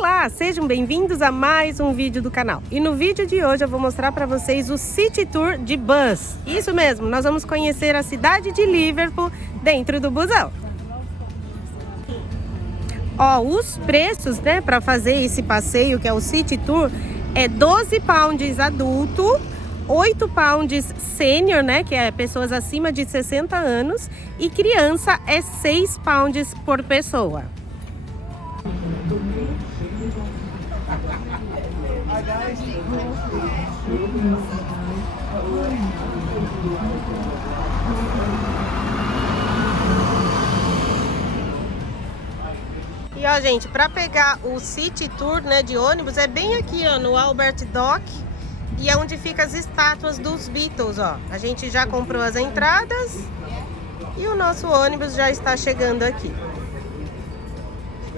Olá, sejam bem-vindos a mais um vídeo do canal. E no vídeo de hoje eu vou mostrar para vocês o City Tour de bus. Isso mesmo, nós vamos conhecer a cidade de Liverpool dentro do busão. Ó, os preços, né, para fazer esse passeio, que é o City Tour, é 12 pounds adulto, 8 pounds sênior, né, que é pessoas acima de 60 anos, e criança é 6 pounds por pessoa. E ó, gente, para pegar o City Tour, né, de ônibus, é bem aqui, ó, no Albert Dock, e é onde fica as estátuas dos Beatles, ó. A gente já comprou as entradas e o nosso ônibus já está chegando aqui.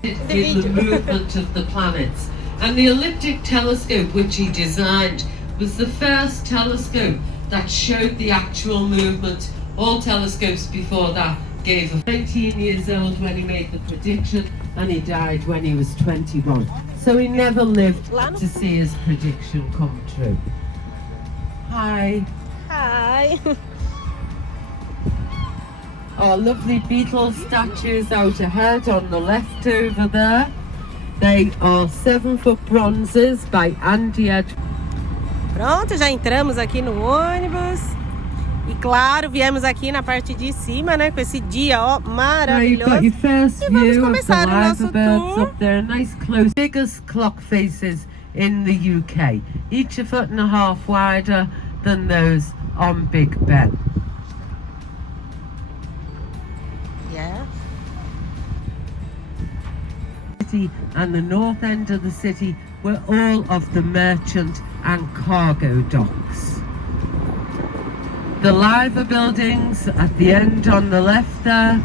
In the movement of the planets, and the elliptic telescope which he designed was the first telescope that showed the actual movement. All telescopes before that gave him 19 years old when he made the prediction, and he died when he was 21. So he never lived to see his prediction come true. Hi. Hi. Our lovely Beatles statues out ahead on the left over there. They are 7-foot bronzes by Andy Edwards. Pronto, já entramos aqui no ônibus. E claro, viemos aqui na parte de cima, né, com esse dia, ó, maravilhoso. E vamos começar o nosso tour. Up there, nice close, biggest clock faces in the UK, each a foot and a half wider than those on Big Ben. Yeah. And the north end of the city were all of the merchant and cargo docks. The Liver buildings at the end on the left there,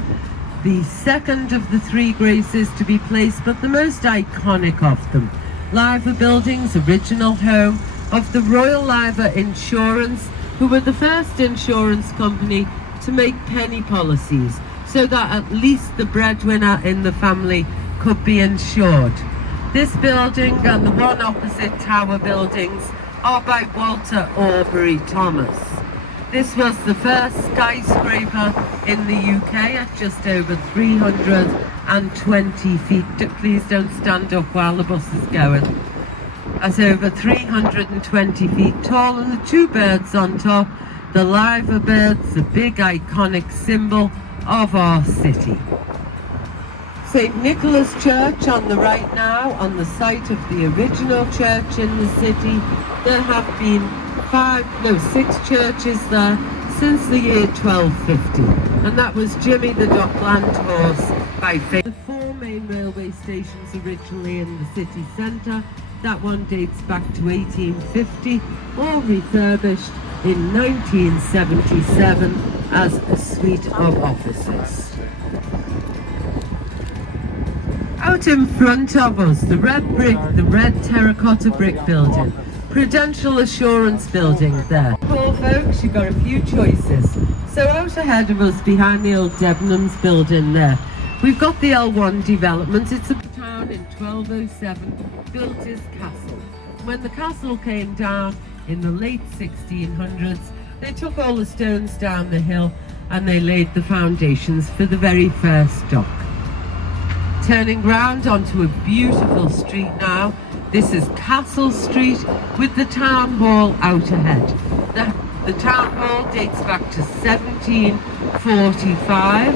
the second of the three graces to be placed, but the most iconic of them. Liver buildings, original home of the Royal Liver Insurance, who were the first insurance company to make penny policies, so that at least the breadwinner in the family could be insured. This building and the one opposite tower buildings are by Walter Aubrey Thomas. This was the first skyscraper in the UK at just over 320 feet. Please don't stand up while the bus is going. At over 320 feet tall, and the two birds on top, the liver birds, the big iconic symbol of our city. St. Nicholas Church on the right now, on the site of the original church in the city. There have been 6 churches there since the year 1250, and that was Jimmy the Dockland Horse by Faith. The 4 main railway stations originally in the city centre. That one dates back to 1850, all refurbished in 1977 as a suite of offices. Out in front of us, the red terracotta brick building. Prudential Assurance building there. Well, folks, you've got a few choices. So out ahead of us, behind the old Debenhams building there, we've got the L1 development. It's a town in 1207, built as castle. When the castle came down in the late 1600s, they took all the stones down the hill and they laid the foundations for the very first dock. Turning round onto a beautiful street now. This is Castle Street with the town hall out ahead. The town hall dates back to 1745.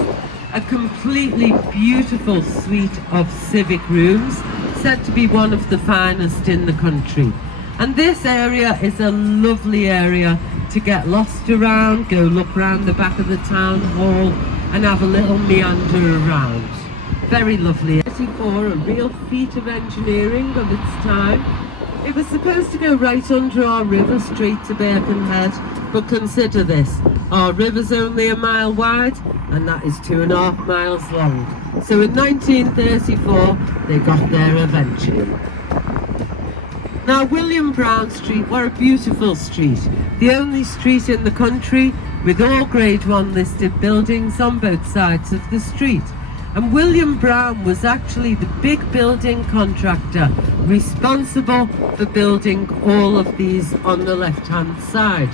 A completely beautiful suite of civic rooms, said to be one of the finest in the country. And this area is a lovely area to get lost around, go look around the back of the town hall and have a little meander around. Very lovely. 34, a real feat of engineering of its time. It was supposed to go right under our river straight to Birkenhead, but consider this, our river's only a mile wide and that is 2.5 miles long. So in 1934 they got there eventually. Now William Brown Street, what a beautiful street. The only street in the country with all Grade 1 listed buildings on both sides of the street. And William Brown was actually the big building contractor responsible for building all of these on the left-hand side.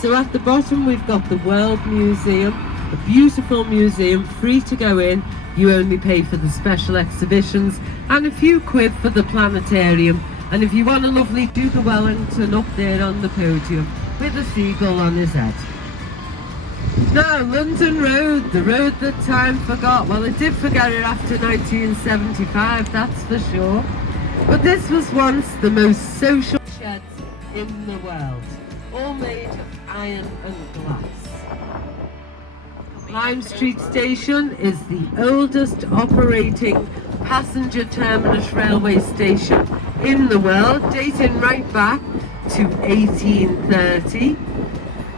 So at the bottom we've got the World Museum, a beautiful museum, free to go in. You only pay for the special exhibitions and a few quid for the planetarium. And if you want a lovely Duke of Wellington up there on the podium with a seagull on his head. Now, London Road, the road that time forgot. Well, it did forget it after 1975, that's for sure. But this was once the most social sheds in the world, all made of iron and glass. Lime Street Station is the oldest operating passenger terminus railway station in the world, dating right back to 1830.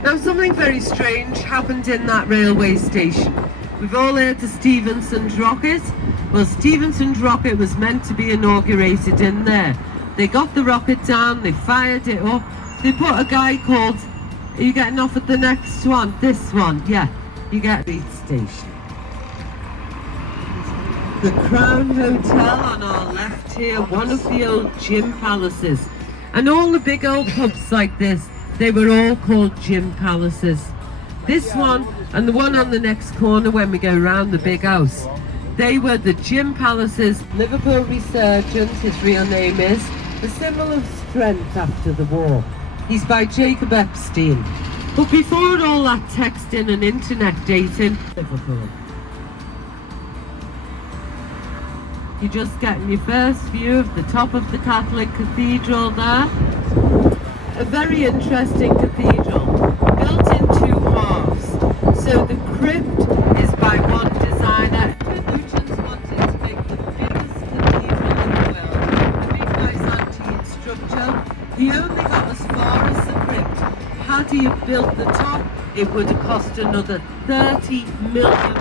Now, something very strange happened in that railway station. We've all heard the Stephenson's rocket. Well, Stephenson's rocket was meant to be inaugurated in there. They got the rocket down, they fired it up, they put a guy called, are you getting off at the next one? This one, yeah. You get Beat Station. The Crown Hotel on our left here, one of the old gym palaces. And all the big old pubs like this, they were all called gym palaces. This one and the one on the next corner when we go round the big house, they were the gym palaces. Liverpool Resurgent, his real name is, a symbol of strength after the war. He's by Jacob Epstein. But before all that texting and internet dating, Liverpool. You're just getting your first view of the top of the Catholic Cathedral there. A very interesting cathedral, built in two halves. So the crypt is by one designer. Lucian's wanted to make the biggest cathedral in the world. A big Byzantine structure. He only got as far as the crypt. Had he built the top, it would have cost another £30 million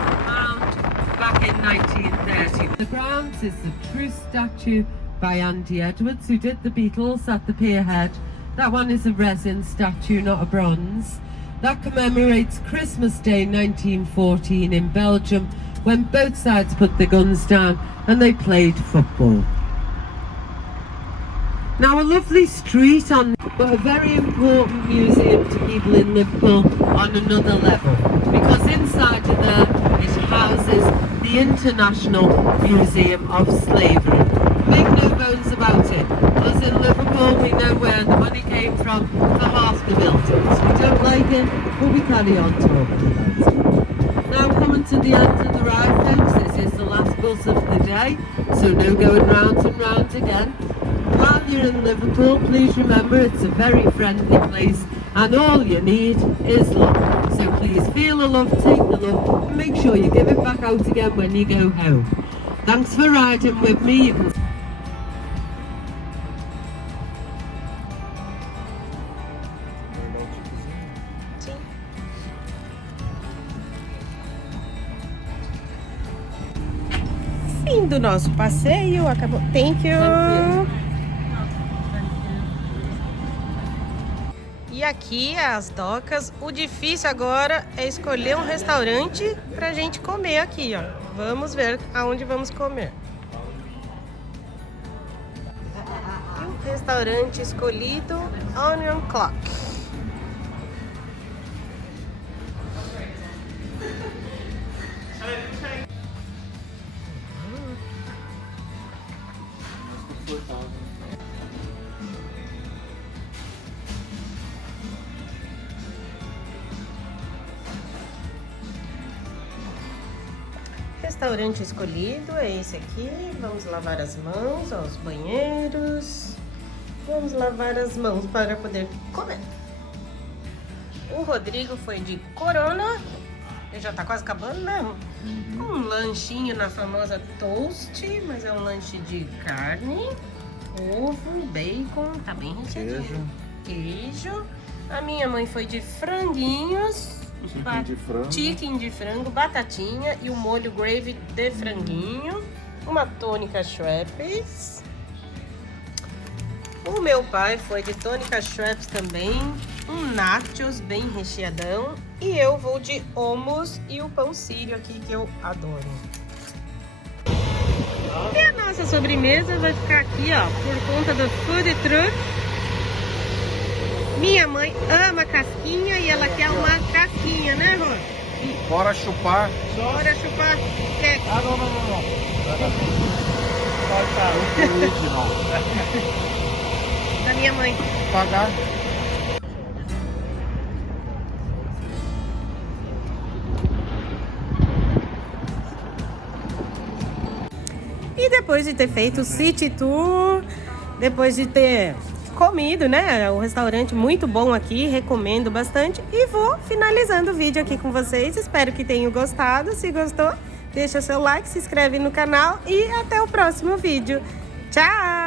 back in 1930. The grounds is the true statue by Andy Edwards, who did the Beatles at the pier head. That one is a resin statue, not a bronze. That commemorates Christmas Day 1914 in Belgium, when both sides put their guns down and they played football. Now, a lovely street on, but a very important museum to people in Liverpool on another level, because inside of there it houses the International Museum of Slavery. Make no bones about it. Us in Liverpool, we know where the money came from for half the buildings. We don't like it, but we carry on talking about it. Now, coming to the end of the ride, folks, this is the last bus of the day, so no going round and round again. While you're in Liverpool, please remember it's a very friendly place and all you need is love. So please feel the love, take the love, and make sure you give it back out again when you go home. Thanks for riding with me. You can Fim do nosso passeio, acabou. Thank you. E aqui as docas. O difícil agora é escolher um restaurante pra gente comer aqui, ó. Vamos ver aonde vamos comer. E o restaurante escolhido, Onion Clock. Restaurante escolhido é esse aqui. Vamos lavar as mãos aos banheiros. Vamos lavar as mãos para poder comer. O Rodrigo foi de Corona. Ele já tá quase acabando mesmo. Um lanchinho na famosa toast, mas é um lanche de carne, ovo, bacon, tá bem recheadinho. Queijo. A minha mãe foi de franguinhos. Chicken de frango, batatinha e o molho gravy de franguinho. Uma tônica Schweppes. O meu pai foi de tônica Schweppes também. Um nachos bem recheadão. E eu vou de hummus e o pão sírio aqui que eu adoro. E a nossa sobremesa vai ficar aqui, ó, por conta do food truck. Minha mãe ama casquinha e ela quer uma casquinha, né, Rô? Bora chupar. Bora chupar. Quer? Ah, não. Original. Da minha mãe. Pagar. E depois de ter feito o City Tour, depois de ter comido, né? Um restaurante muito bom aqui, recomendo bastante. E vou finalizando o vídeo aqui com vocês. Espero que tenham gostado. Se gostou, deixa seu like, se inscreve no canal e até o próximo vídeo. Tchau!